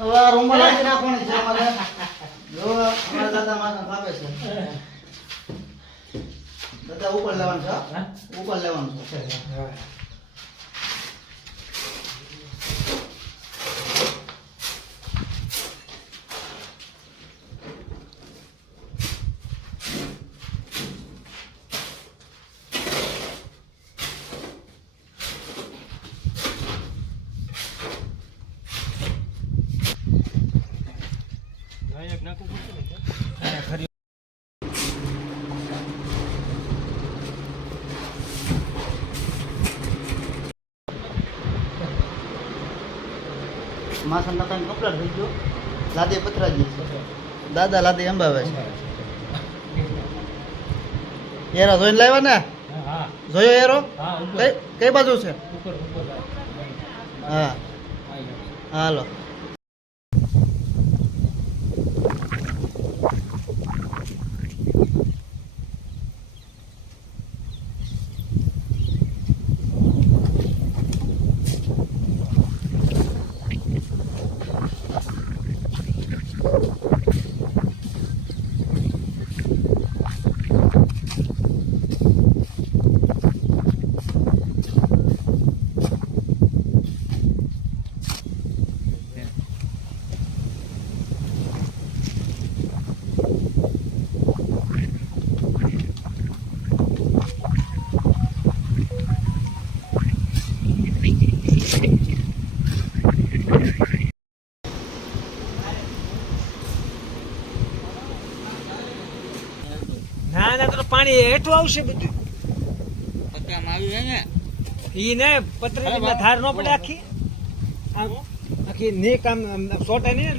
હવે આ રૂમમાં લાગી નાખવાની છે અમારે. જો અમારા દાદા માથા કાપે છે. દાદા ઉપર લેવાનું છે હો. ઉપર લેવાનું છે. માસન નખાને કપડા થઈ ગયો. લાદે પથરાજી છે. દાદા લાદે અંબાવે છે. એરો જોઈને લાવ્યા ને? જોયો એરો? કઈ બાજુ છે? હા હાલો. ના ના તો પાણી હેઠું આવશે બધું. પતરામાં આવ્યું હે ને ઈ ને પતરી ધાર ન પડે આખી આખી ને કામ સોટે નહીં.